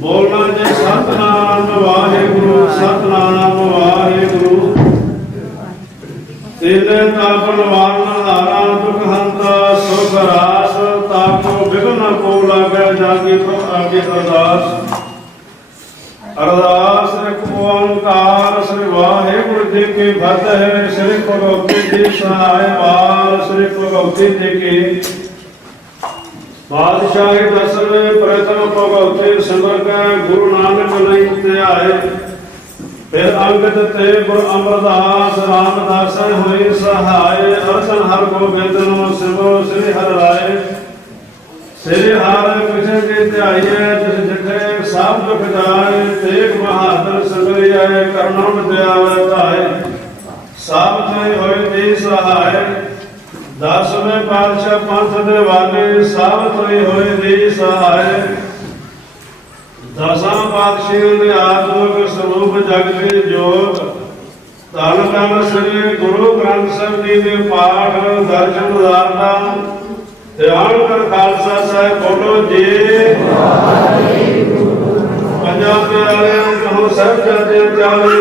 बोलना जी सतनाम वाहिगुरु सतनाम वाहिगुरु। तेरे तापन वारण हारा दुख हंता सुख रास ताको विघ्न को लागे जागी तो आगे अरदास। अरदास एक ओंकार श्री वाहिगुरु जी की फतेह। श्री भगवती जी सहाय पाल श्री भगवती जी की बादशाही दसवें प्रथम भगवती सिमर के गुरु नानक नहीं ते आए। फिर अंगद ते गुरु अमरदास रामदास हुई सहाय। अर्चन हर गोबिंद सिमरो श्री हर राय। श्री हर कृष्ण की ध्याये जिस जठे सब दुख जाए। तेग बहादुर सगरिया करुण दयाल धाय। सब जय होए दी सहाय। दसवें पातशाह पंथ दे वाले सब तोई होए दी सहाय। दसां पातशाह दे आत्मक स्वरूप जगती जोग। धन धन श्री गुरु ग्रंथ साहिब जी के पाठ दर्शन उदारना ध्यान कर खालसा साहिब बोलो जी। पंजाब के वाले कहो सब जाते चाले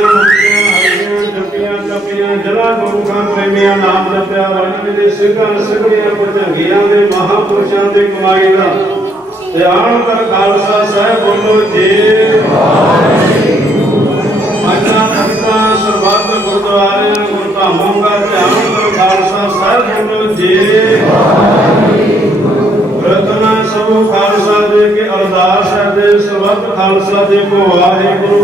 जला गुरु का प्रेमिया नाम जपया। वाणी दे सिखर सिखड़ियां भुजंगियां दे महापुरुषां दी कमाई दा ध्यान कर खालसा साहिब बोलो जी। अजा भक्तां सरबत गुरुद्वारे गुरधामों का ध्यान कर खालसा साहिब बोलो जी। रतना सब खालसा जी की अरदास है दे सरबत खालसा जी को वाहिगुरु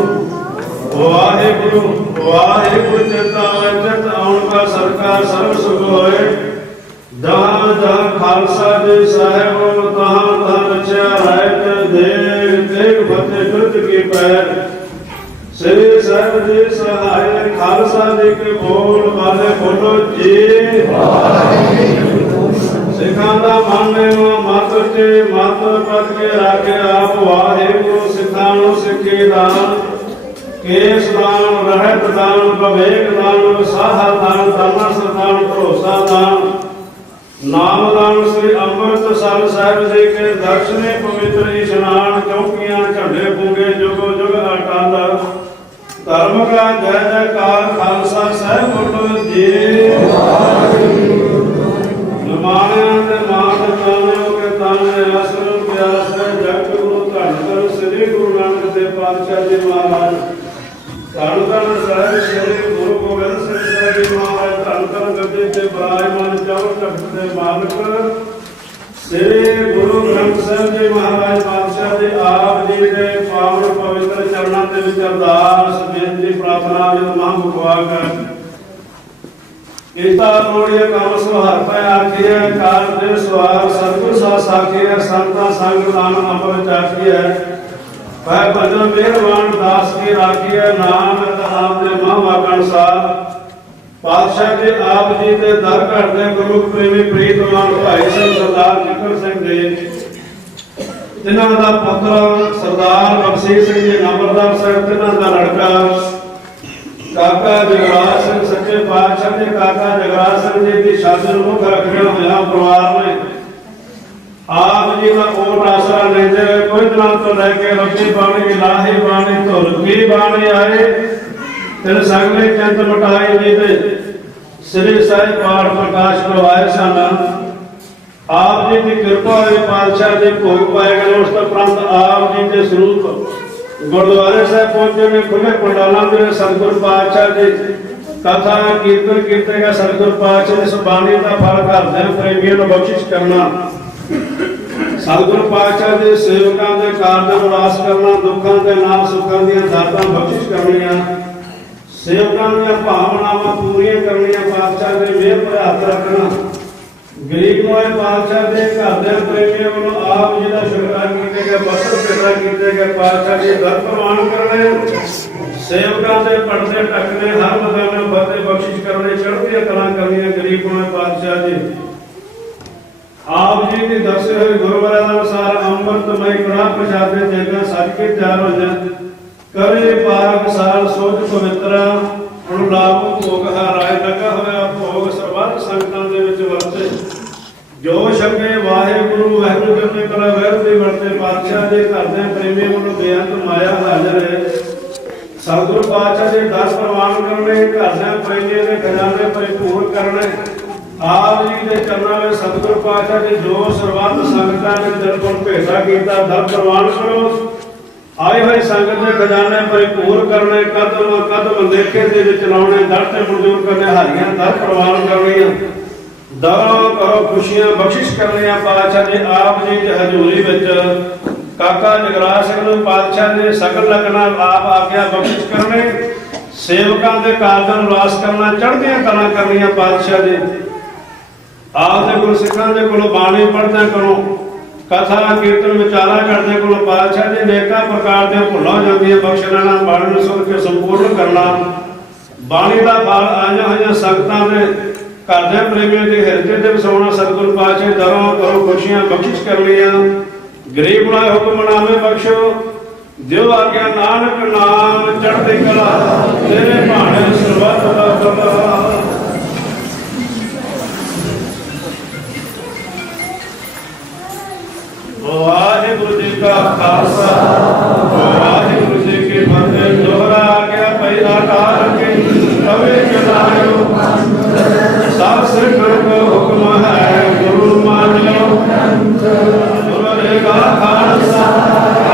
वाहिगुरु वाहिगुरु। चेता चित आउन का सरकार सर्व सुख होए। जहाँ जहाँ खालसा जी साहेब तहाँ तहाँ रचा रायत देग देग फतेह कृत की पैर। श्री साहिब जी सहाय खालसा जी के बोल वाले बोलो जी। सिखांदा माने मात्र के मात्र पद के राखे आप वाहिगुरु। सिखाणु सिखे दान केस दान रहत दान विवेक दान साहा दान धर्मस दान भरोसा दान नाम दान। श्री अमृतसर साहिब जी के दर्शने पवित्र स्नान चौकियां झंडे फूंगे जुगो जुग अटाल। धर्म का जय जयकार खालसा साहिब बोलो जी। नमाणिया ते मान जाने के ताने असर प्यास जग गुरु धन कर श्री गुरु नानक देव पातशाह जी महाराज। धन धन साहिब श्री गुरु गोबिंद सिंह साहिब जी महाराज धन धन गद्दी ते विराजमान चौर तख्त के मालक श्री गुरु ग्रंथ साहिब जी महाराज पातशाह जी आप जी के पावन पवित्र चरणों के विच अरदास बेनती प्रार्थना विद मां मुखवा कर इता मोड़िए काम सुहार पे आखिए कार दे सुहार सतगुर सा साखिए संता संग दान अमर चाखिए। वह भजन मेहरबान दास की राखिए नाम आपने महावाकण साहब। पातशाह जी आप जी के दर घर दे गुरु प्रेमी प्रीतमान भाई सिंह सरदार जिकर सिंह जी जिन्हां दा पुत्र सरदार बख्शीश सिंह जी नंबरदार साहब जिन्हां दा लड़का काका जगराज सिंह सच्चे पातशाह जी काका जगराज सिंह जी की शादी मुख रखने होया परिवार ने आप जी का कोट आसरा लेते कोई दिनों तो लेके रब्बी बाणी इलाही बाणी धुलकी बाणी आए। फिर सगले चंद मटाई जी दे श्री साहिब पाठ प्रकाश करवाए सन। आप जी की कृपा हुई पातशाह जी भोग पाए गए। उस उपरंत आप जी के स्वरूप गुरुद्वारे साहब पहुंचे ने खुले पंडालों में सतगुरु पातशाह जी कथा कीर्तन कीते गए। सतगुरु पातशाह इस बाणी का फल करते प्रेमियों को बख्शिश करना। सतगुरु पातशाह के सेवकों के कार्य उदास करना दुखों के नाम सुखों दी दातां बख्शिश करनियां सेवकों दी भावनावां पूरियां करनियां। पातशाह के मेहर पर हाथ रखना। गरीब मोए पातशाह के घर दे प्रेमियों को आप जी का शुक्रान कीते गए बसर पैदा कीते गए। पातशाह जी दर प्रवान करने सेवकों के पड़दे ढकने हर बदलने फतेह बख्शिश करने चढ़दियां कलां करनियां। गरीब मोए पातशाह जी आप जी की दर्शे हुए गुरुवार अनुसार अमृतमय कड़ा प्रसाद जगह सज के तैयार हो जाए। करे पाक साल सोच पवित्र अनुलाभ भोग हराए लगा हुआ भोग सर्वत संगतां दे विच वरते। जो छके वाहेगुरु वाहेगुरु करने कला वैरती वर्ते पातशाह दे घर दे प्रेमी मनो बेअंत माया हाजर है सतगुरु पातशाह दे 10 प्रवान करने घर दे प्रेमी दे खजाने परिपूर्ण करने आप जी के चरणों में सतगुरु पातशाह जी जो सर्वत संगतां ने दिल को भेटा कीता दर प्रवान करो आए हुए संगत के खजाने परिपूर्ण करने कदम कदम लेखे दे विच लाउने दर ते मंजूर करने हारियां दर प्रवान करनियां दरों करो खुशियां बख्शिश करनियां पातशाह जी आप जी की हजूरी विच काका जगराज सिंह नूं पातशाह ने सकल लगना आप आज्ञा बख्शिश करने सेवकां दे कारज निवास करना चढ़दियां कला करनियां पातशाह जी आप दे गुरु सिखां दे कोलों बाणी पढ़दे करो कथा कीर्तन विचारा करने को पातशाह जी नेका प्रकार के भुलों जाती बख्श लेना बाणी सुन के संपूर्ण करना बाणी का फल आईया हुई संगतां ने घर के प्रेमियों के हिरदे से वसाउना सतगुरु पातशाह दरों करो खुशियां बख्शिश कर लिया गरीब बनाए हुक्मनामे बख्शो दियो आज्ञा नानक नाम चढ़ती कला तेरे भाणे सर्वत वाहिगुरु जी का खालसा वाहिगुरु जी की फतेह दोहरा गया पैदा कार के कवि चलायो सब सिर को हुक्म है गुरु मान लो गुरु रेगा खालसा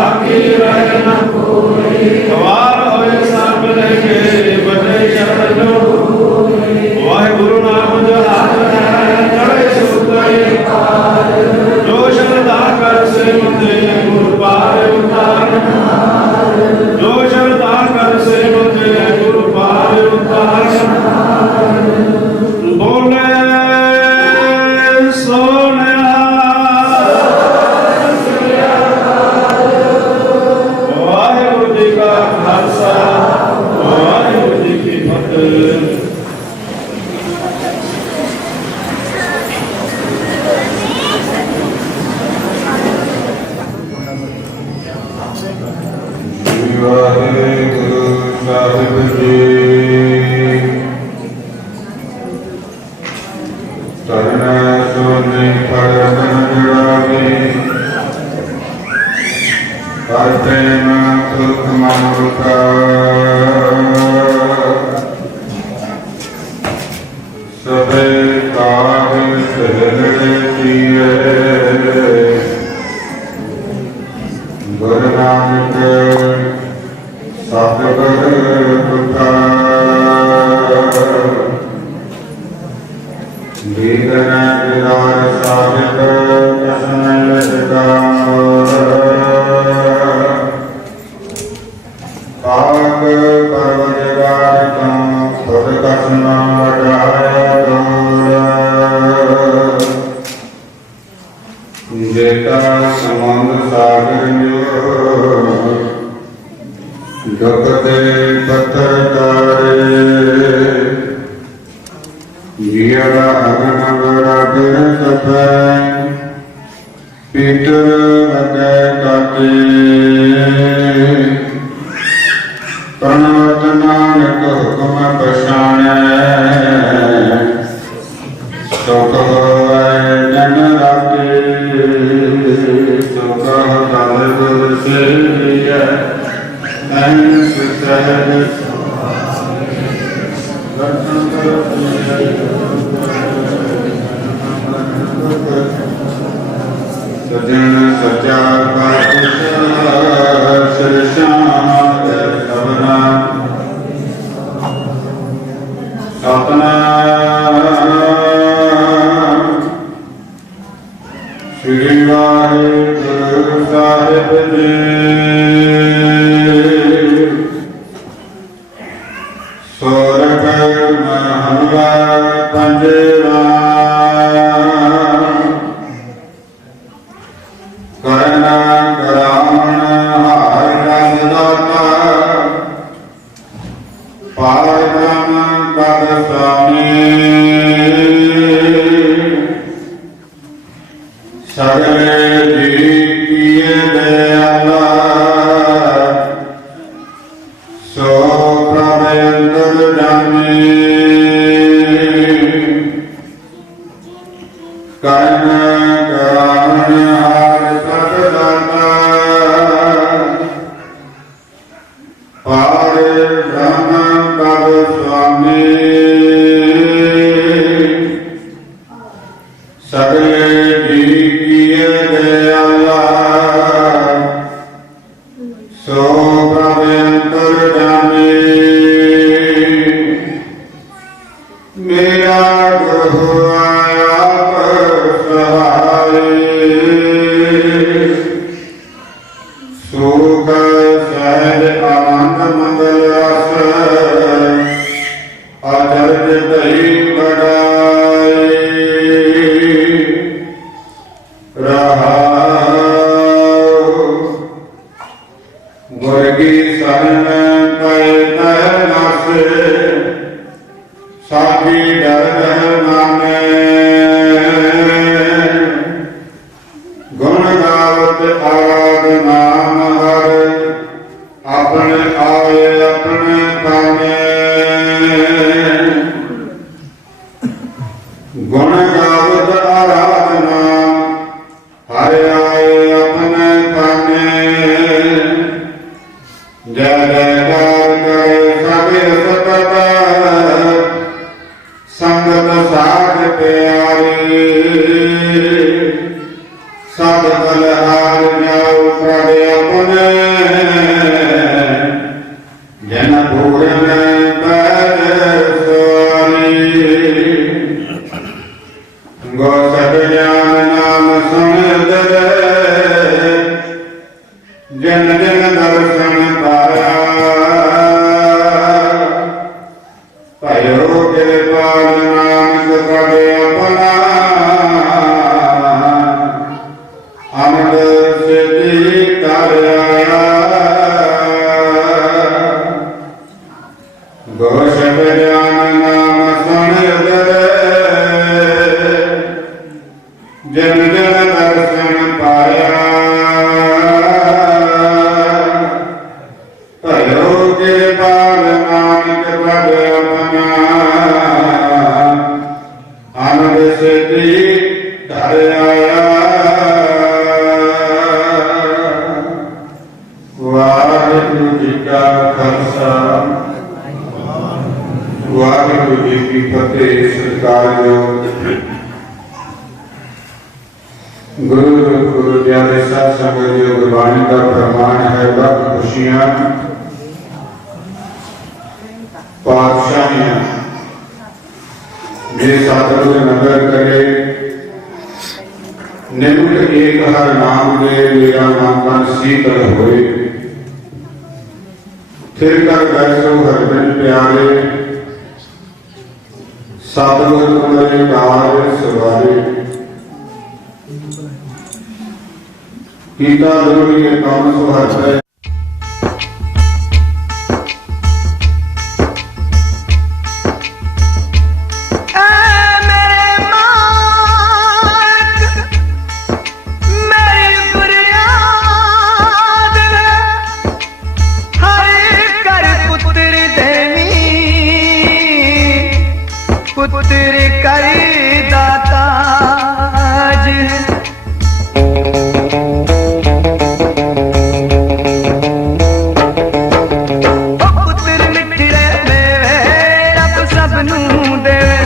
आकी रहना सवार होए सब लेके बजे चरण वाहिगुरु नाम जहाज है चढ़े सुतरे जो शरदा कर से मुझे गुरु पार उतार जो शरदा कर से मुझे गुरु पार उतार बोले सोने वाहिगुरु जी का खालसा वाहिगुरु जी की फतेह। वाहेगुरु साहिब जी तरना सोने फरसन जड़ावे हर प्रेम सुख ममता सबे काज सहल किए गुरु नानक सतगुर पुकार दीगन विरार साहिब कृष्ण लजकार पाग पर्वत गारिका खुद कसना वटाया जेता समुद्र सागर दुख दे पत्थर तारे जिया अगन बड़ा फिर सफे पीतर लगे काटे प्रणवत नानक हुक्म पछाणे सुख होए जन राते सुख कल गुर से लिया सहज सजन सचा पातशाह सिरशान सबना सतनाम श्री वाहिगुरु साहिब जी सोरठ महला पंजवा करना करावण हार रंगदाता पार ब्रह्म पद स्वामी सगले जी किए दयाला सो प्रभयंतर जाने करना ਕੀਏ ਦਿਆਲਾ ਸੋ ਪ੍ਰਭ ਅੰਤਰਜਾਮੀ ਮੇਰਾ ਗੁਰੂ ਆਪ ਸਹਾਈ ਸੁਖ ਸਹਿਜ ਆਨੰਦ ਮੰਗਲ ਰਸ ਅਚਰਜ ਧਈ ਬੜਾਈ ਰਹਾਉ ਗੁਰ ਕੀ ਸ਼ਰਨ ਪੈ ਤੈ ਨਾਸੇ ਸਾਡੀ ਡਰ ਮਾਨੇ ਗੁਣ ਗਾਵਤ ਆਰਾਧ ਨਾਮ ਹਰ ਆਪਣੇ ਆਏ ਆਪਣੇ ਕਾਨੇ ਗੁਣ ਗਾਵਤ ਆਰਾਧ ਨਾਮ ਹਰ ਆਏ ਆਪਣੇ ਕਾਨੇ ਜੈ ਜੈਕਾਰ ਕਰੇ ਸਭੇ ਸਤਤ ਸੰਗਤ ਸਾਧ ਪਿਆਰੀ ਸਭ ਬਲਹਾਰ ਜਾਉ ਪ੍ਰਭ ਆਪਣੇ ਜਨ ਪੂਰਨ ਬੈਠ ਸਵਾਰੀ ਗੋ ਸਤ ਗਿਆਨ ਨਾਮ ਸੁਣਦ ਜਨ ਜਨ ਦਰਸ਼ਨ ਪਾਇਆ ਭਇਓ ਕਿਰਪਾਲ ਨਾਨਕ ਪ੍ਰਭ ਆਪਣਾ ਅਮਰ ਸਿੱਧੀ ਕਰ ਆਇਆ ਗੋ ਸ਼ਬਦ ਗਿਆਨ ਨਾਮ ਸੁਣਦ ਜਨ ਜਨ ਦਰਸ਼ਨ ਪਾਇਆ ਭਇਓ ਕਿਰਪਾਲ ਨਾਨਕ ਪ੍ਰਭ ਆਪਣਾ ਅਮਰ ਸਿੱਧੀ ਕਰ ਆਇਆ ਵਾਹਿਗੁਰੂ ਜੀ ਕਾ ਖਾਲਸਾ ਵਾਹਿਗੁਰੂ ਜੀ ਕੀ ਫਤਿਹ। ਸਤਿਕਾਰਯੋਗ ਗੁਰੂ ਪਿਆਰੇ ਸਾਧ ਸੰਗਤ ਜੀ, ਗੁਰਬਾਣੀ ਦਾ ਪ੍ਰਮਾਣ ਹੈ ਵੱਖ ਖੁਸ਼ੀਆਂ ਪਾਤਸ਼ਾਹੀਆਂ ਮੇਰੇ ਸਤਿਗੁਰ ਨਗਰ ਕਰੇ ਨਿਮਟ ਏਕ ਹਰ ਨਾਮ ਦੇ ਮੇਰਾ ਨਾਮ ਕਨ ਸੀਤਲ ਹੋਏ ਥਿਰ ਕਰ ਬੈਸੋ ਹਰ ਬਿਨ ਪਿਆਰੇ ਸਤਿਗੁਰ ਤੁਮਰੇ ਕਾਰ ਸਵਾਰੇ ਕੀਤਾ ਲੋੜੀ ਕੇ ਕੰਮ ਸੁਹਰ ਹੈ। पुत्र कर दाता पुत्र मिठड़े देवे रब सब नू देवे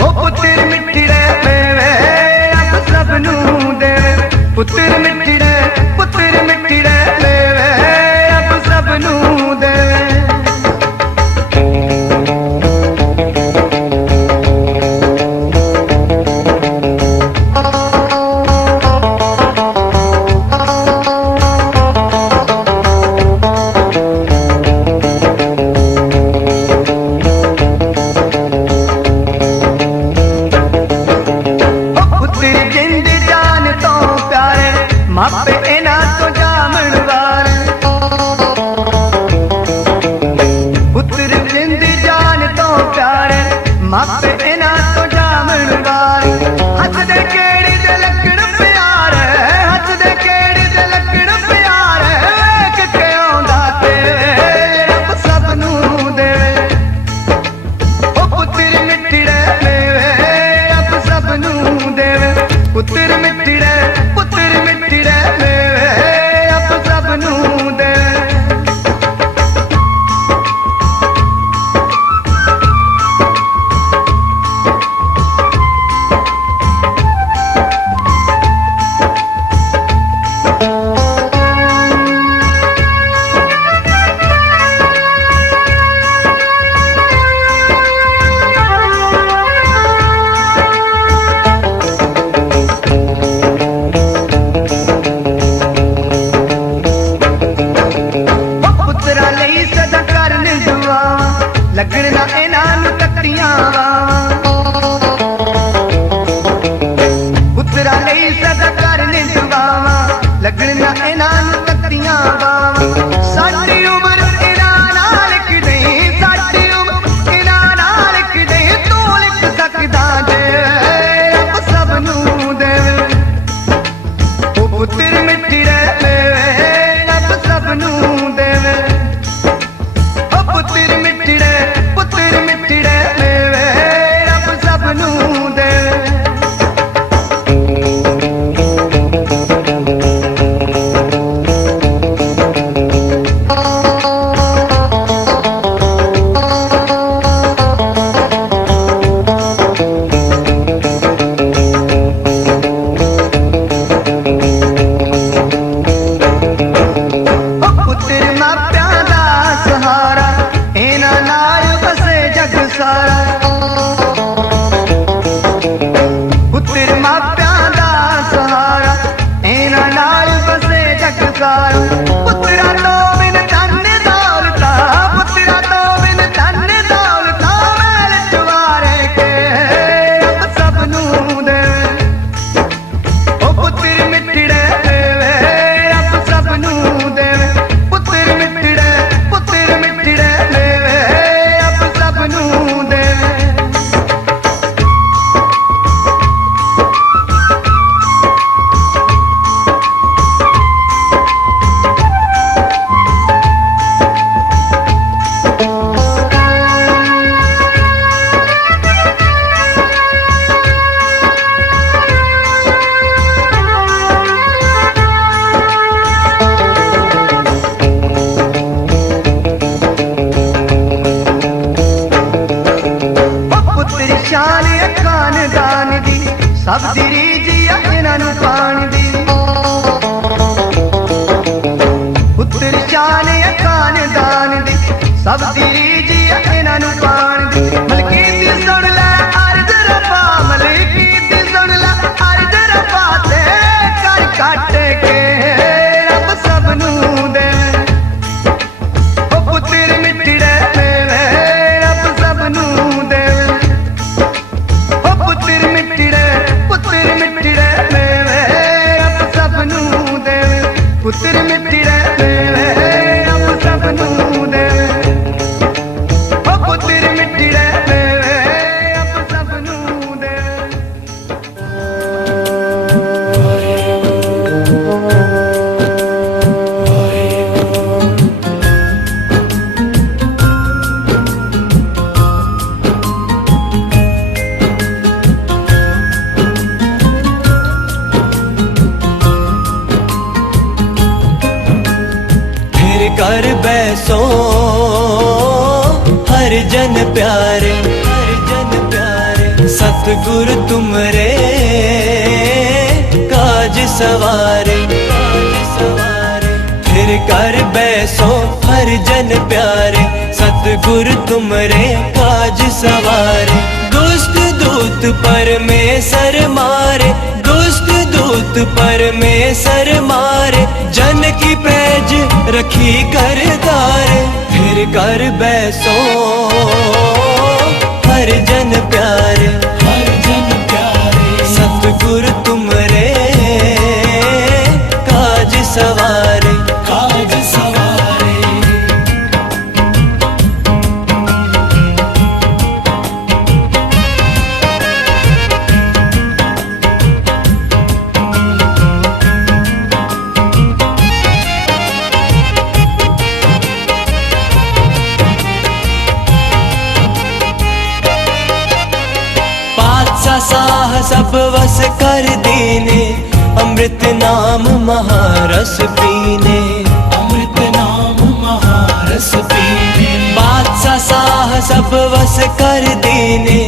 पुत्र मिठड़े देवे रब सब नू देवे पुत्र मिठड़े देवे रब सब नू देवे मापे इना तो जामण वार पुत्र जिंद जान तो प्यारे मापे इना तो जामण वार हथ दे केड़ी दे लकड़ प्यार हथ दे केड़ी दे लकड़ प्यार वेख के आंदा तेरे रब सब नू देवे ओ पुत्र मिठड़े देवे रब सब नू देवे पुत्र मिठड़े देवे पुत्रा नहीं सदा करने दुआवां लगन ना इन्हां नूं तत्तियां बावां साडी उम्र इन्हां नाल लिख दे साडी उम्र इन्हां नाल लिख दे तू लिख सकदा जे रब सब नूं देवे ओ पुत्र मिट्टी दे रब सब नूं देवे ओ पुत्र मिट्टी दे रब सब नूं देवे पुत्रा तो बिन धन दौलता पुत्रा तो बिन धन दौलता मैल चवारे के रब सब नूं देवे ओ पुत्र मिट्टिड़े देवे रब सब नूं देवे पुत्र मिट्टिड़े देवे रब सब नूं देवे खानदान दी सब दी रीजिया इन्हां नूं पाण दी पुत्र शान खानदान दी सब दी रीजिया इन्हां नूं पाण दी मलकी दी सुन लै अर्ज रब्बा मलकी दी सुन लै अर्ज रब्बा ते कर कट के रब सब नूं देवे ओ पुत्र मिट्टी दे देवे रब सब नूं देवे पुत्र मिट्टी दे देवे रब सब नूं देवे पुत्र मिट्टी दे देवे रब सब नूं देवे ओ पुत्र मिट्टी दे देवे रब सब नूं देवे कर बैसो हर जन प्यारे सतगुरु तुमरे काज सवारे फिर कर बैसो हर जन प्यारे सतगुरु तुमरे काज सवारे दुष्ट दूत परमेश्वर मारे दुष्ट दूत परमेश्वर मारे जन की पैज रखी कर तारे फिर कर बैसो हर जन प्यारे सतगुरु तुमरे काज सवारे साह सब वस कर देने अमृत नाम महारस पीने अमृत नाम महारस पीने बादशाह साह सब वस कर देने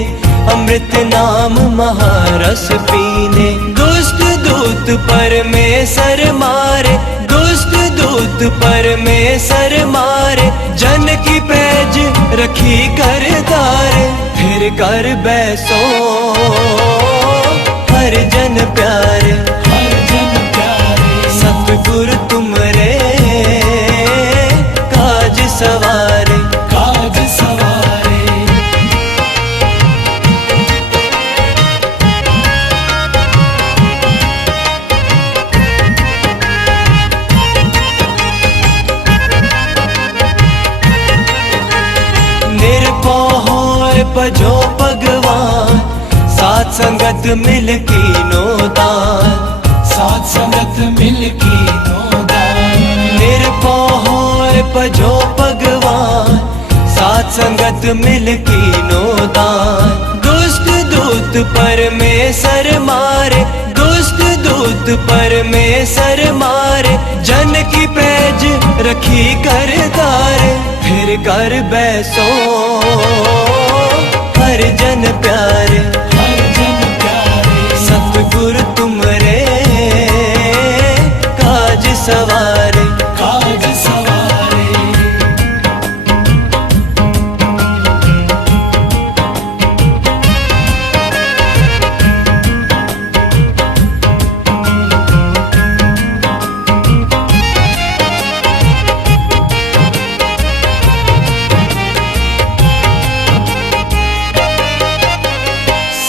अमृत नाम महारस पीने दुष्ट दूत परमेश्वर मारे दुष्ट दूत परमेश्वर मारे जन की पैज रखी कर तारे फिर कर बैसो हर जन प्यारे सतगुरु तुमरे काज सवारे संगत मिल कीनो दान, साथ संगत मिल कीनो दान। निरभौ होए भजो भगवान, साथ संगत मिल कीनो दान। दुष्ट दूत परमेश्वर मारे, दुष्ट दूत परमेश्वर मारे। जन की पैज रखी कर तारे, फिर कर बैसो हर जन प्यारे। हर जन प्यारे सतगुरु तुमरे काज सवारे, काज सवारे।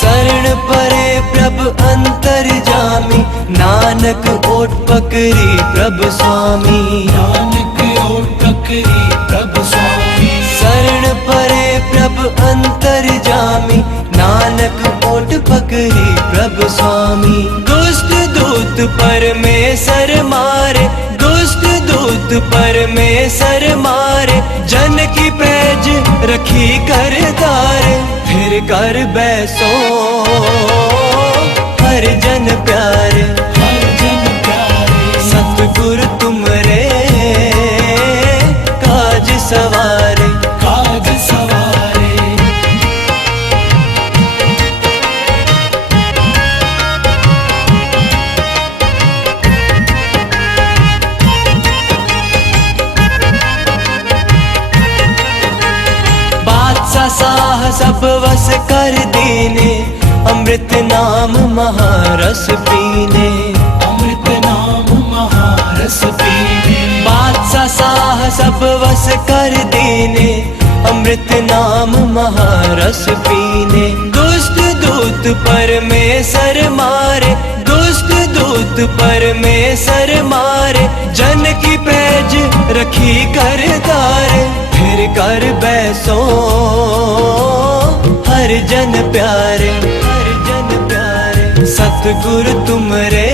शरण परे प्रभु अंतर जामी, नानक ओट पकड़ी प्रभु स्वामी। नानक ओट पकड़ी प्रभु स्वामी। शरण परे प्रभु अंतर जामी, नानक ओट पकड़ी प्रभु स्वामी। दुष्ट दूत परमेश्वर मारे, दुष्ट दूत परमेश्वर मारे। जन की पैज रखी कर तारे, फिर कर बैसो हर जन प्यारे। हर जन प्यारे सतगुरु तुमरे काज सवारे, काज सवारे। बादशाह साह सब वस कर दीने, अमृत नाम महारस पीने। अमृत नाम महारस पीने। बादशाह साह सब वस कर दीने, अमृत नाम महारस पीने। दुष्ट दूत परमेश्वर मारे, दुष्ट दूत परमेश्वर मारे। जन की पैज रखी कर तारे, फिर कर बैसो हर जन प्यारे। हर जन प्यारे सतगुरु तुमरे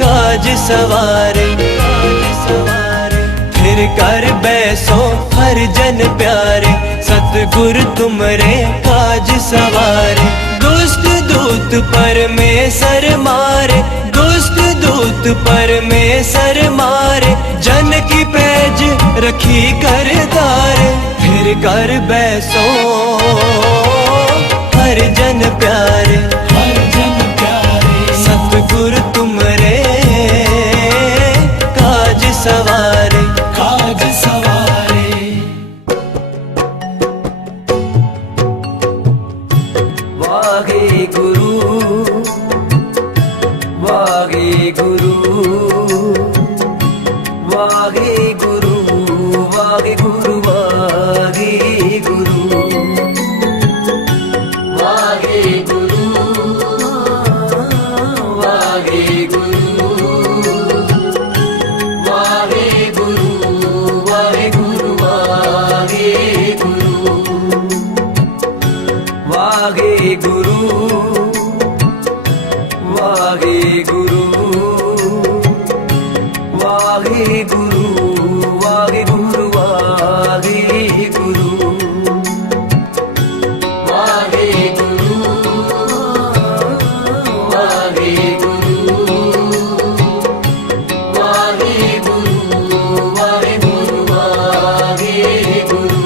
काज सवारे, काज सवारे। फिर कर बैसो हर जन प्यारे, सतगुरु तुमरे काज सवारे। दुष्ट दूत परमेश्वर मारे, दुष्ट दूत परमेश्वर मारे। जन की पैज रखी कर तारे, फिर कर बैसो हर जन प्यारे। हर जन प्यारे सतगुरु तुमरे काज सवारे, काज सवारे। वाहे गुरु, वाहे गुरु, वाहे गुरु, वाहे गुरु, वाहे गुरु, वाहे गुरु, वाहे गुरु, वाहे गुरु, वाहे गुरु, वाहे गुरु, वाहे गुरु, वाहे गुरु, वाहे गुरु, वाहे गुरु, वाहे गुरु, वाहे गुरु, वाहे गुरु, वाहे गुरु, वाहे गुरु।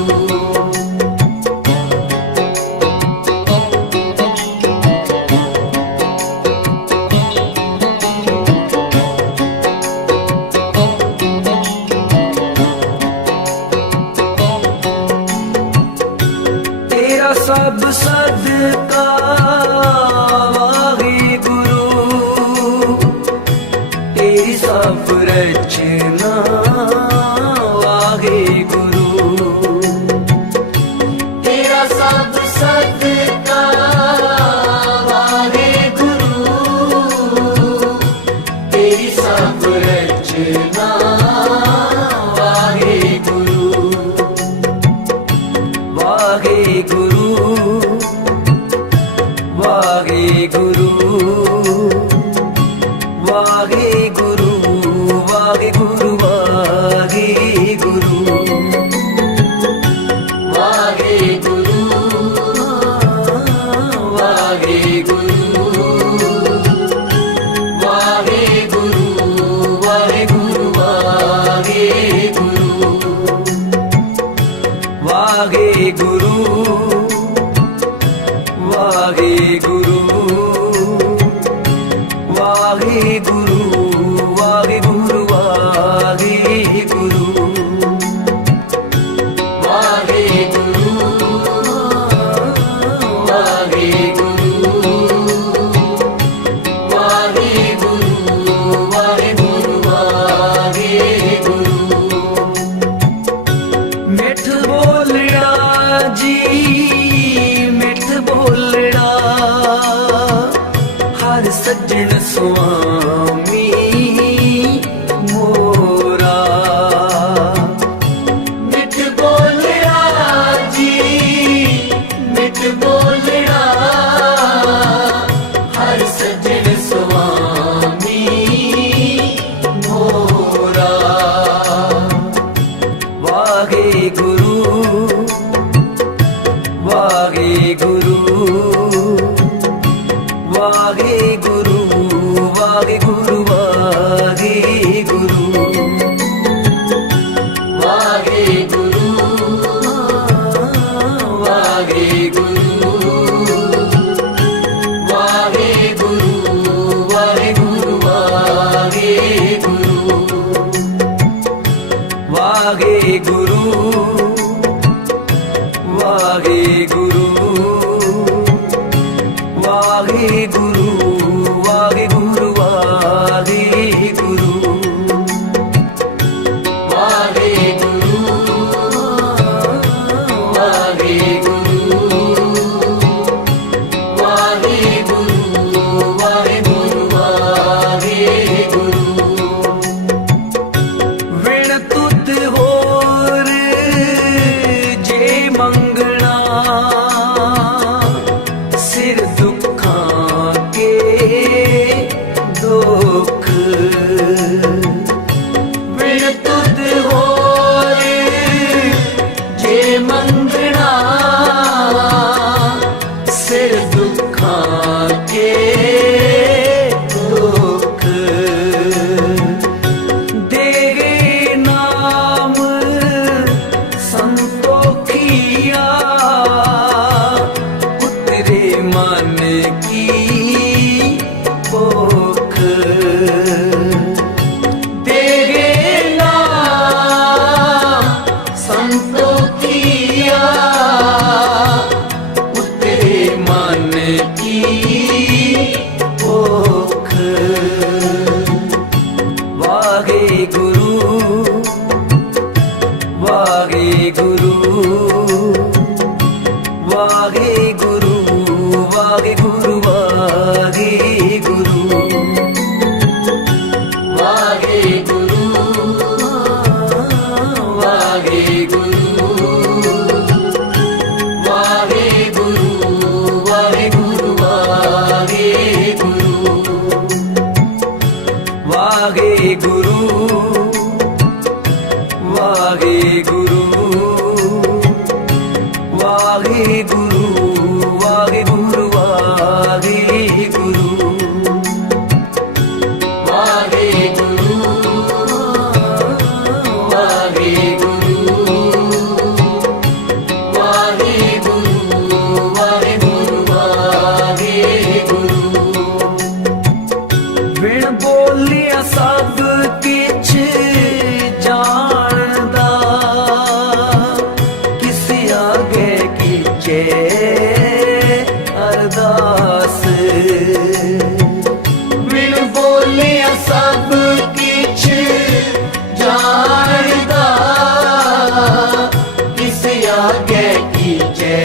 तेरा सब सदका वाहे गुरु, तेरी सब रचना वाहे गुरु। तेरा सब सदका वाहे गुरु, तेरी सब रचना वाहे गुरु, वाहे गुरु, ਵਾਹਿਗੁਰੂ ਵਾਹਿਗੁਰੂ ਵਾਹਿਗੁਰੂ ਵਾਹਿਗੁਰੂ ਵਾਹਿਗੁਰੂ ਵਾਹਿਗੁਰੂ ਮਿੱਠ ਬੋਲਣਾ ਜੀ ਮਿੱਠ ਬੋਲਣਾ ਹਰ ਸੱਜਣ ਸੁਆਮੀ ਮੋਰਾ ਮਿੱਠ ਬੋਲਣਾ ਜੀ ਮਿੱਠ ਬੋਲਣਾ ਹਰ ਸੱਜਣ ਸੁਆਮੀ ਮੋਰਾ ਵਾਹਿਗੁਰੂ ਵਾਹਿਗੁਰੂ ਵਾਹਿਗੁਰੂ ਵਾਹਿਗੁਰੂ ਵਾਹਿਗੁਰੂ ਵਾਹਿਗੁਰੂ ਵਾਹਿਗੁਰੂ ਵਾਹਿਗੁਰੂ ਵਾਹਿਗੁਰੂ ਵਾਹਿਗੁਰੂ ਵਾਹਿਗੁਰੂ ਵਾਹਿਗੁਰੂ ਵਿਣ ਤੁਧ ਹੋਰ ਜੇ ਮੰਗਣਾ ਸਿਰ ਦੁੱਖਾਂ ਕੇ ਦੁੱਖ ਵਿਣ ਤੁਧ ਹੋਰ ਜੇ ਮੰਗਣਾ ਸਿਰ ਦੁੱਖਾਂ ਕੇ ਦੁੱਖ ਦੇਗੇ ਨਾਮ ਸੰਤੋਖੀਆ ਉਤਰੇ ਮਨ ਕੀ ਭੁੱਖ ਦੇਗੇ ਨਾਮ ਸੰਤੋਖੀਆ ਉਤਰੇ ਮਨ ਕੀ ਭੁੱਖ ਵਾਹਿਗੁਰੂ ਵਾਹਿਗੁਰੂ ਵਾਹਿਗੁਰੂ ਵਾਹਿਗੁਰੂ ਵਾਹਿਗੁਰੂ ਵਾਹਿਗੁਰੂ ਵਾਹਿਗੁਰੂ ਵਾਹਿਗੁਰੂ ਵਾਹਿਗੁਰੂ ਵਾਹਿਗੁਰੂ ਵਾਹਿਗੁਰੂ ਵਾਹਿਗੁਰੂ ਵਾਹਿਗੁਰੂ ਵਿਣ ਬੋਲਿਆ ਸਭ ਕਿਛ ਜਾਣਦਾ ਕਿਸ ਆਗੇ ਕੀਚੇ ਅਰਦਾਸ ਵਿਣ ਬੋਲਿਆ ਸਭ ਕਿਛ ਜਾਣਦਾ ਕਿਸ ਆਗੇ ਕੀਚੇ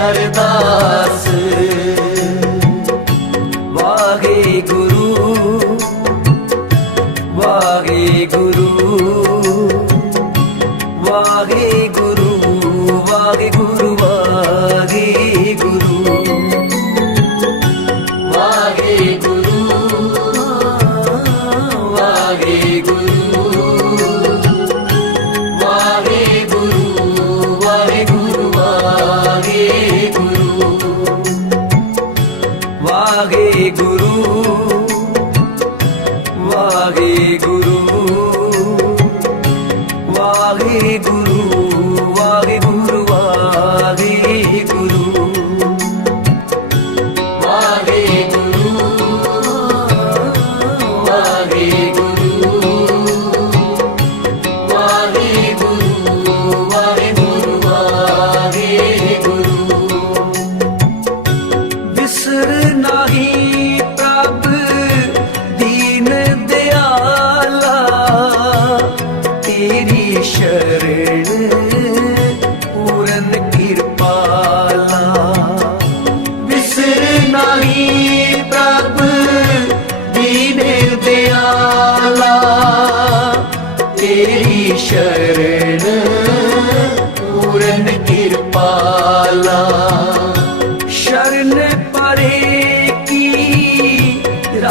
ਅਰਦਾਸ ਵਾਹਿਗੁਰੂ ਵਾਹਿਗੁਰੂ ਵਾਹਿਗੁਰੂ ਵਾਹਿਗੁਰੂ ਵਾਹਿਗੁਰੂ ਵਾਹਿਗੁਰੂ ਵਾਹਿਗੁਰੂ ਵਾਹਿਗੁਰੂ ਵਾਹਿਗੁਰੂ ਵਾਹਿਗੁਰੂ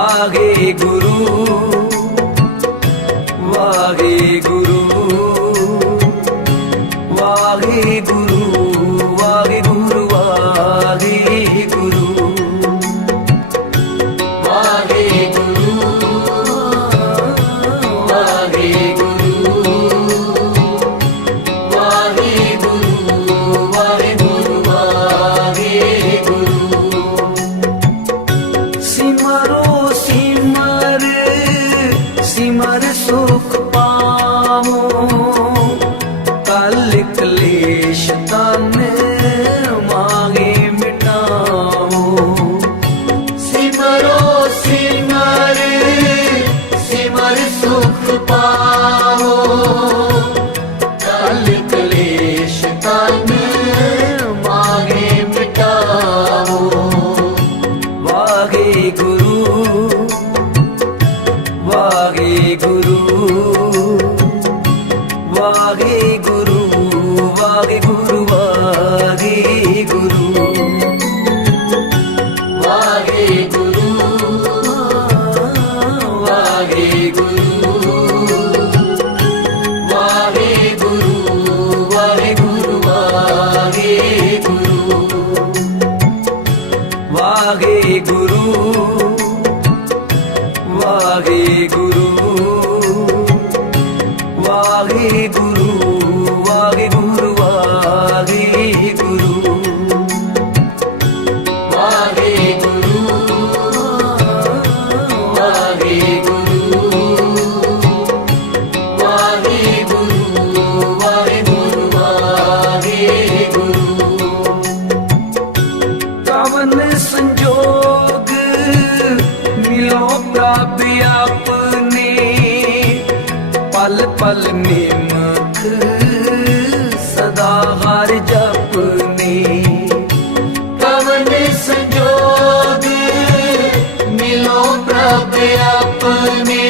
ਵਾਹਿਗੁਰੂ ਵਾਹਿਗੁਰੂ ਵਾਹਿਗੁਰੂ ਵਾਹਿਗੁਰੂ ਵਾਹਿਗੁਰੂ ਵਾਹਿਗੁਰੂ ਵਾਹਿਗੁਰੂ ਸਿਮਰੋ ਸਿਮਰ ਸਿਮਰ ਸੁਖ ਪਾਵੋ ਕਲ ਕਲੇਸ਼ ਤਨ ਮਾਗੇ ਮਿਟਾਵੋ ਸਿਮਰੋ ਸਿਮਰ ਸਿਮਰ ਸੁਖ ਪਾਵੋ ਕਲ ਕਲੇਸ਼ ਤਨ ਮਾਗੇ ਮਿਟਾਵੋ ਵਾਹਿਗੁਰੂ ਵਾਹਿਗੁਰੂ ਵਾਹਿਗੁਰੂ ਵਾਹਿਗੁਰੂ ਵਾਹਿਗੁਰੂ ਵਾਹਿਗੁਰੂ ਵਾਹਿਗੁਰੂ ਵਾਹਿਗੁਰੂ ਵਾਹਿਗੁਰੂ ਕਵਨ ਸੰਜੋਗ ਮਿਲੋ ਪ੍ਰਭ ਆਪਨੇ ਪਲ ਪਲ ਨਿਮਖ ਸਦਾ ਹਰ ਜਪਨੇ ਕਵਨ ਸੰਜੋਗ ਮਿਲੋ ਪ੍ਰਭ ਆਪਣੇ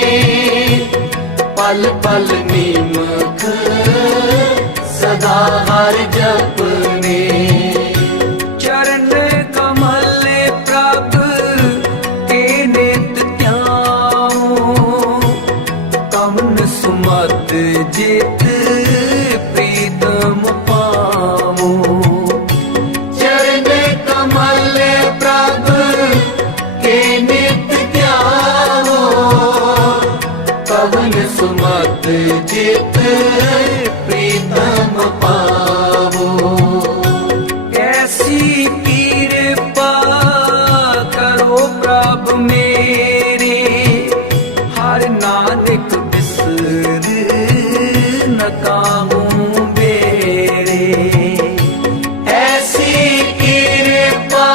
ਪਲ ਪਲ ਨਿਮਖ ਸਦਾ ਹਰ ਜਪਨੇ ਚਰਨ ਕਮਲ ਪ੍ਰਭ ਕੇ ਨਿਤ ਧਿਆਉ ਕਮਨ ਸੁਮਤ ਜਿਤ ਪ੍ਰੀਤਮ ਪਾਵੋ ਚਰਨ ਕਮਲ ਪ੍ਰਭ ਕੇ ਨਿਤ ਧਿਆਵੋ ਕਵਨ ਸੁਮਤ ਜਿਤ ਪ੍ਰੀਤਮ ਪਾਵੋ ਐਸੀ ਕਿਰਪਾ ਕਰੋ ਪ੍ਰਭ ਮੇਰੇ ਹਰ ਨਾਨਕ ਬਿਸਰ ਨ ਕਾਹੂ ਬੇਰੇ ਐਸੀ ਕਿਰਪਾ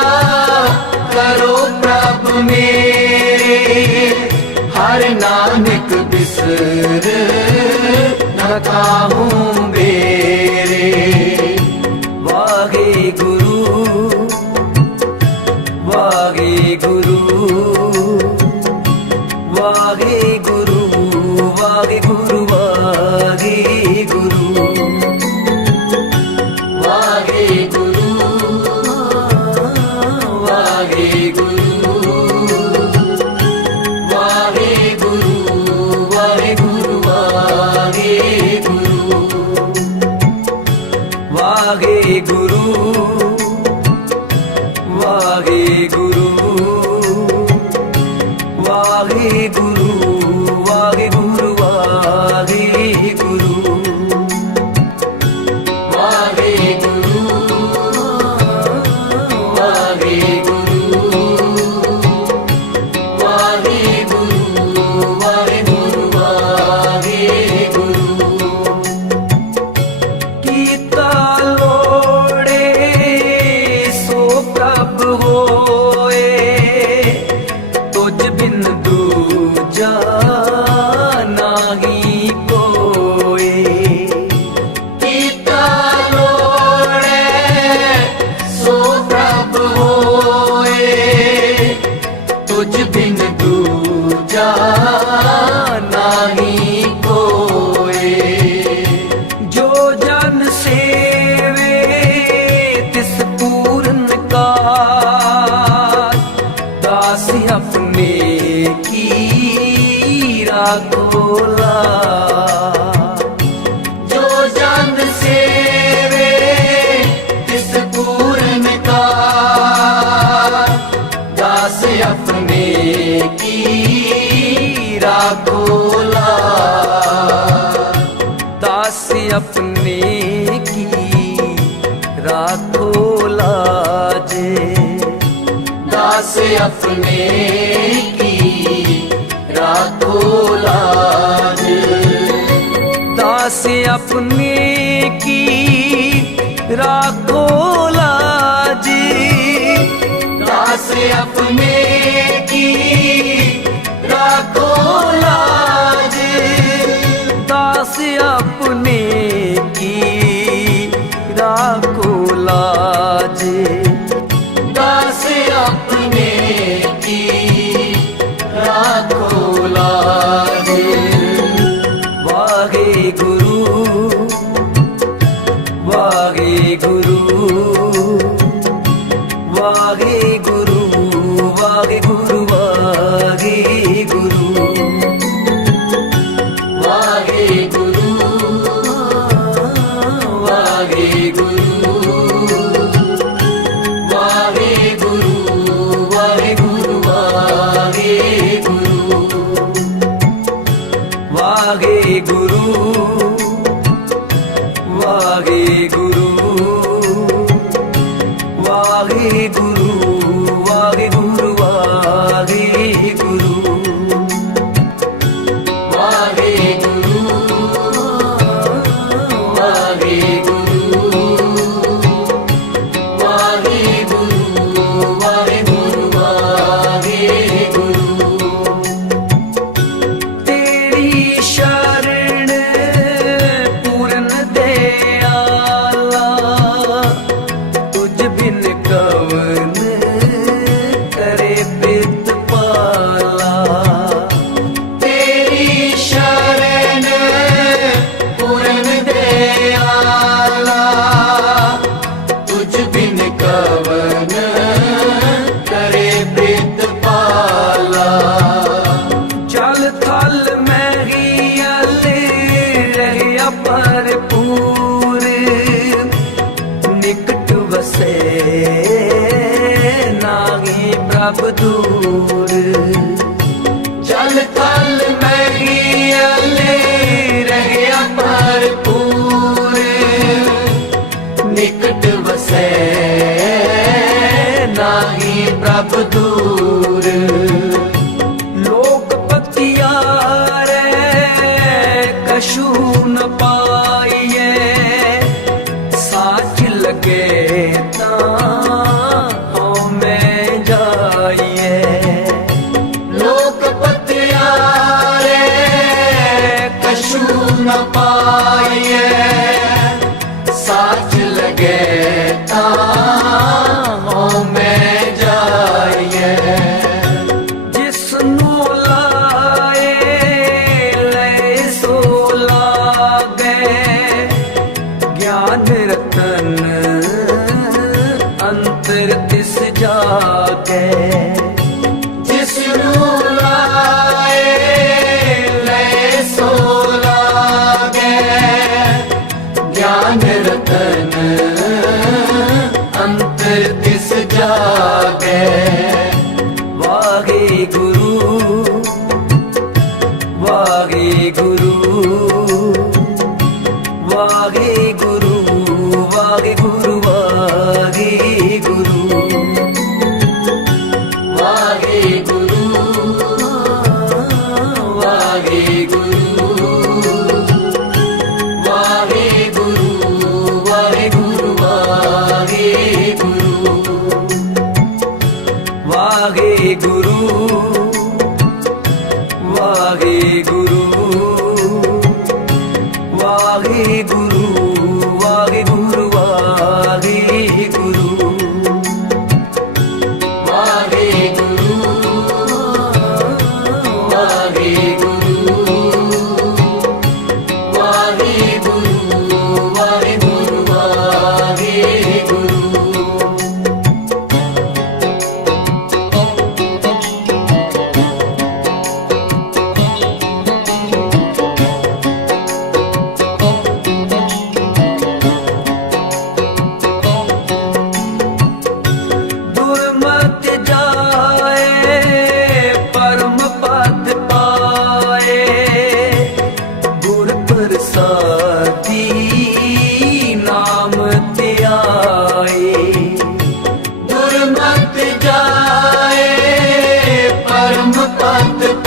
ਕਰੋ ਪ੍ਰਭ ਮੇਰੇ ਹਰ ਨਾਨਕ ਬਿਸਰ ਨ ਕਾਹੂ ਬੇਰੇ ਵਾਹਿਗੁਰੂ ਵਾਹਿਗੁਰੂ ਵਾਹਿਗੁਰੂ ਵਾਹਿਗੁਰੂ ਵਾਹਿਗੁਰੂ ਵਾਹਿਗੁਰੂ ਵਾਹਿਗੁਰੂ ਵਾਹਿਗੁਰੂ ਵਾਹਿਗੁਰੂ ਵਾਹਿਗੁਰੂ ਕੀਤਾ ਲੋੜੇ ਸੋ ਪ੍ਰਭ ਹੋਏ ਤੁਝ ਬਿਨ ਦੂਜਾ ਨਾਹੀ ਕੋਏ ਕੀਤਾ ਲੋੜੈ ਸੋ ਪ੍ਰਭ ਹੋਏ ਤੁਝ ਬਿਨ ਦੂਜਾ ਨਾਹੀ ਕੋਏ ਜੋ ਜਨ ਸੇਵੇ ਤਿਸ ਪੂਰਨ ਕਾ ਦਾਸ ਆਪਣੇ की राखो लाज। जो जन सेवे तिस पूर्ण का दास अपने की राखो लाज। दास अपने की राखो लाजे। दास अपने की राखो लाज। दास अपने की राखो लाज। दास अपने की राखो लाज। दास अपने की राखो लाज। दास अपने की राखो लाज। वाहे गुरु वाहे गुरु वाहे गुरु वाहे गुरु वाहे गुरु वाहे गुरु वाहे गुरु वाहे गुरु वाहे गुरु वाहे गुरु वाहे गुरु वाहे गुरु वाहे गुरु वाहे गुरु वाहे गुरु वाहे गुरु वाहे गुरु वाहे गुरु वाहे गुरु। तेरी शरण पूर्ण दयाला तुझ बिन कवन करे प्रीतपाला। तेरी शरण पूर्ण दयाला तुझ बिन कवन करे प्रीतपाला। जल थल मैरियल रहया भरपूर निकट वसे नाही प्रभ दूर। जल थल मैरियल रहया भरपूर निकट वसै नाही प्रभ दूर। लोक पतियारे कशु न पाइए साच लगे मैं जाइए। लोक पतियारे कशु न पाइए साच लगे तां मैं जाइए।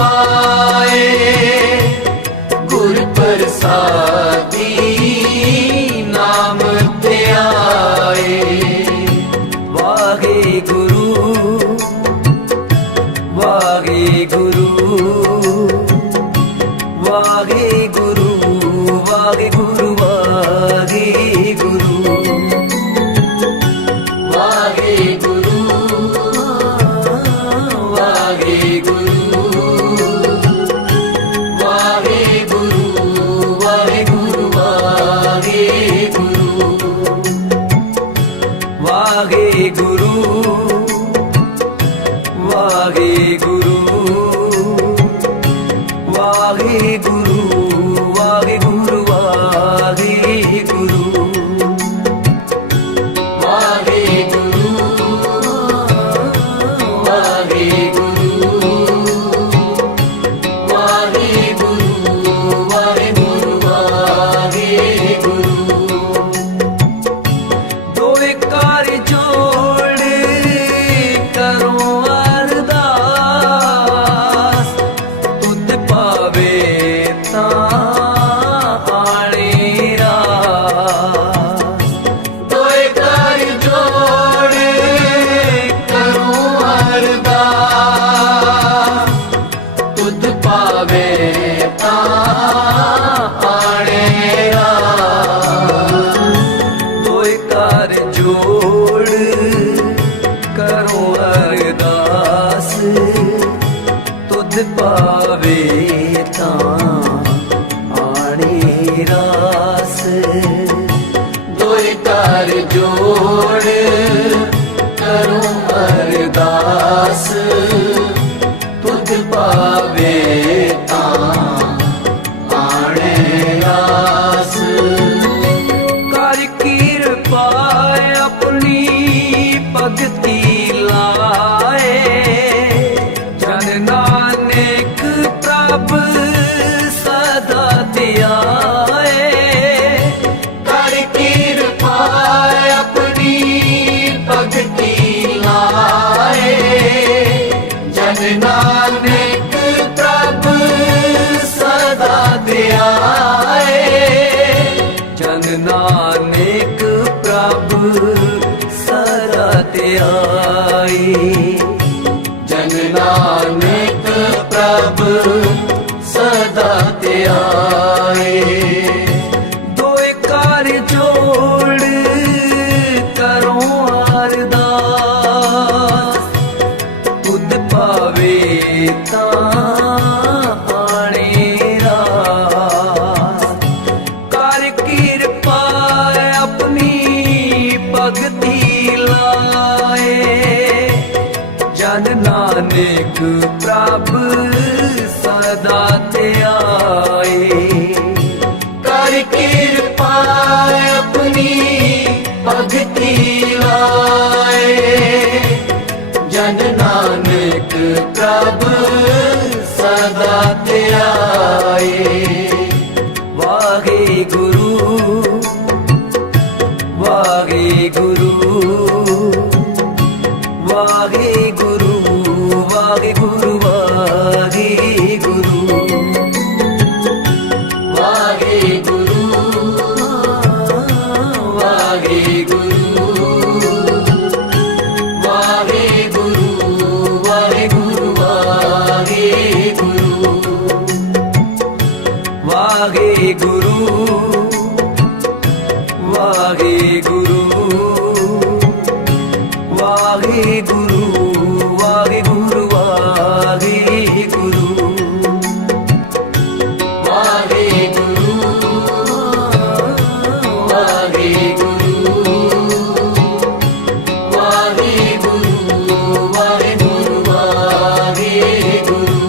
पाए गुर प्रसादी नाम ध्याए वाहे गुरु वाहे गुरु वाहे गुरु वाहे गुरु वाहे गुरु वाहे गुरु वाहे गुरु वाहे गुरु वाहे गुरु वाहे गुरु वाहे गुरु वाहे गुरु वाहे गुरु वाहे गुरु वाहे गुरु वाहे गुरु वाहे गुरु वाहे गुरु वाहे गुरु दो कार जोड़ करो अरदास तुद पावे ताणे रास दो कार जोड़ करो अरदास तुद पावे ताणे रास दो कार जोड़ करो अरदास तुद पावे ताणे रास दो कार जोड़ करो अरदास तुद पावे ताणे रास कर किरपा अपनी भगति लाए जन नानक प्रभ सदा ध्याए कर किरपा अपनी भगति लाए जन नानक प्रभ सदा ध्याए जन नानक प्रभु सदा ध्याए जन नानक प्रभु सदा ध्याए दो कार जोड़ करो अरदास तुद पावे ताणे रास कर किरपा अपनी भगति लाए जन नानक प्रभु सदा ध्याए कर किरपा अपनी भगति लाए जन नानक प्रभु सदा ध्याए वाहे गुरु वाहे गुरु वाहे गुरु वाहे गुरु वाहे गुरु वाहे गुरु वाहे गुरु वाहे गुरु वाहे गुरु वाहे गुरु वाहे गुरु वाहे गुरु वाहे गुरु वाहे गुरु वाहे गुरु वाहे गुरु वाहे गुरु वाहे गुरु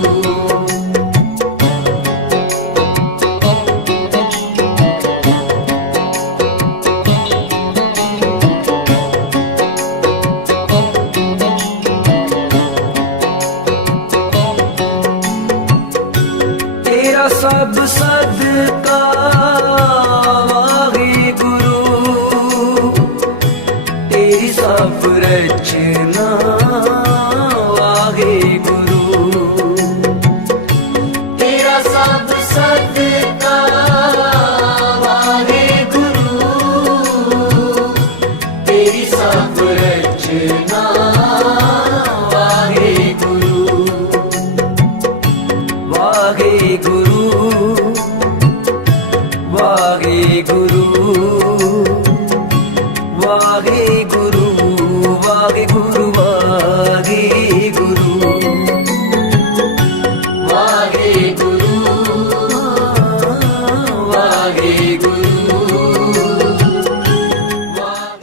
तेरा सब सदका वाहे गुरु तेरी सब रचना वाहे गुरु वाहेगुरु वाहेगुरु वाहेगुरु वाहेगुरु वाहेगुरु वाहेगुरु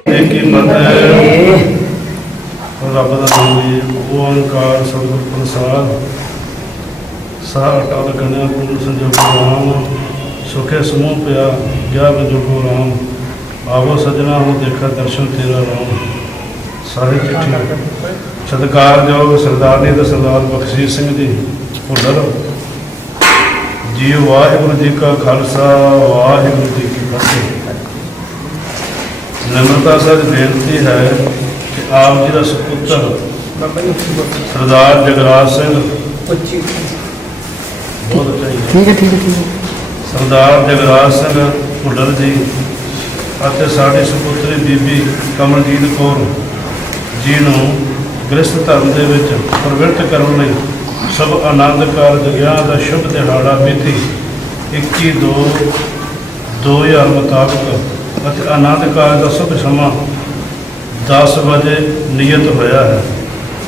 एक ही फतेह। रब दा नाम जी ओंकार सतਿਗੁਰ प्रसाद साह अटल गणिया गुरु संजोग राम सुखे समूह पिया गया बजुगो राम आवो सजना हो देखा दर्शन तेरा राम। सारी चिट्ठी सत्कारयोग सरदारनी ते सरदार बख्शीश सिंह जी भुल्लर जी। वाहिगुरू जी का खालसा वाहिगुरू जी की फतेह। निम्रता सच बेनती है कि आप जी का सुपुत्र सरदार जगराज सिंह बहुत अच्छा सरदार जगराज सिंह भुल्लर जी ਅਤੇ ਸਾਡੀ ਸੁਪੁੱਤਰੀ ਬੀਬੀ ਕਮਲਜੀਤ ਕੌਰ ਜੀ ਨੂੰ ਗ੍ਰਸਥ ਧਰਮ ਦੇ ਵਿੱਚ ਪ੍ਰਵਿਰਤ ਕਰਨ ਲਈ ਸਭ ਆਨੰਦ ਕਾਰਜ ਵਿਆਹ ਦਾ ਸ਼ੁਭ ਦਿਹਾੜਾ ਮਿਤੀ 21/2/2000 ਮੁਤਾਬਕ ਅਤੇ ਆਨੰਦ ਕਾਰਜ ਦਾ ਸ਼ੁਭ ਸਮਾਂ 10 ਵਜੇ ਨਿਯਤ ਹੋਇਆ ਹੈ।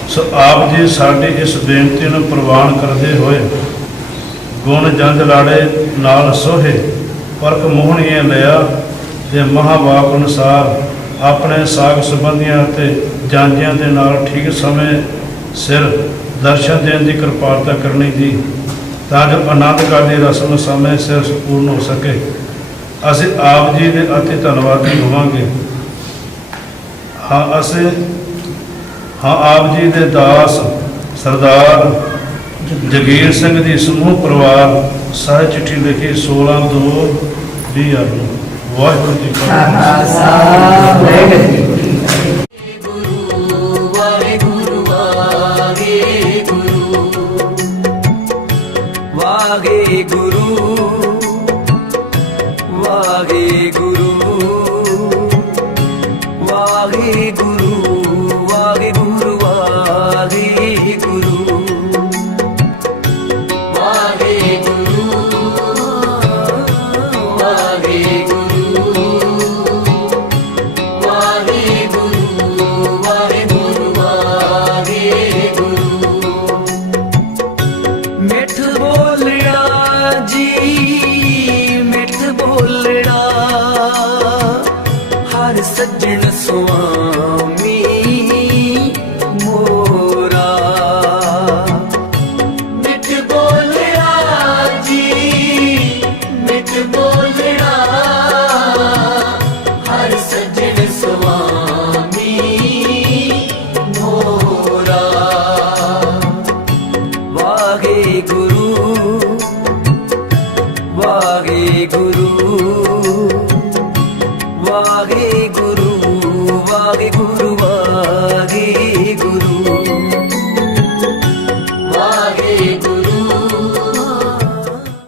ਸੋ ਆਪ ਜੀ ਸਾਡੀ ਇਸ ਬੇਨਤੀ ਨੂੰ ਪ੍ਰਵਾਨ ਕਰਦੇ ਹੋਏ ਗੁਣ ਜੰਜ ਲਾੜੇ ਨਾਲ ਸੋਹੇ ਪਰਖ ਮੋਹਣੀਆਂ ਲਿਆ ਤੇ ਮਹਾਵਾਕ ਅਨੁਸਾਰ ਆਪਣੇ ਸਾਗ ਸੰਬੰਧੀਆਂ ਅਤੇ ਜਾਂਜਿਆਂ ਦੇ ਨਾਲ ਠੀਕ ਸਮੇਂ ਸਿਰ ਦਰਸ਼ਨ ਦੇਣ ਦੀ ਕਿਰਪਾਲਤਾ ਕਰਨੀ ਜੀ ਤਾਂ ਜੋ ਆਨੰਦ ਕਾਰਜ ਦੀ ਰਸਮ ਸਮੇਂ ਸਿਰ ਸੰਪੂਰਨ ਹੋ ਸਕੇ। ਅਸੀਂ ਆਪ ਜੀ ਦੇ ਅਤੀ ਧੰਨਵਾਦੀ ਹੋਵਾਂਗੇ। ਆਪ ਜੀ ਦੇ ਦਾਸ ਸਰਦਾਰ ਜਗੀਰ ਸਿੰਘ ਦੀ ਸਮੂਹ ਪਰਿਵਾਰ ਸਾਹਿਬ ਚਿੱਠੀ ਲਿਖੀ 16/2/2000 ਨੂੰ। ਵਾਹਿਗੁਰੂ ਜੀ ਕਾ ਖਾਲਸਾ वाहेगुरु वाहेगुरु वाहेगुरु वाहेगुरु वाहेगुरु वाहेगुरु वाहेगुरु सज्जन स्वामी मोरा मिठ बोलना जी मिठ बोलना हर सज्जन स्वामी मोरा। वाहेगुरु वाहेगुरु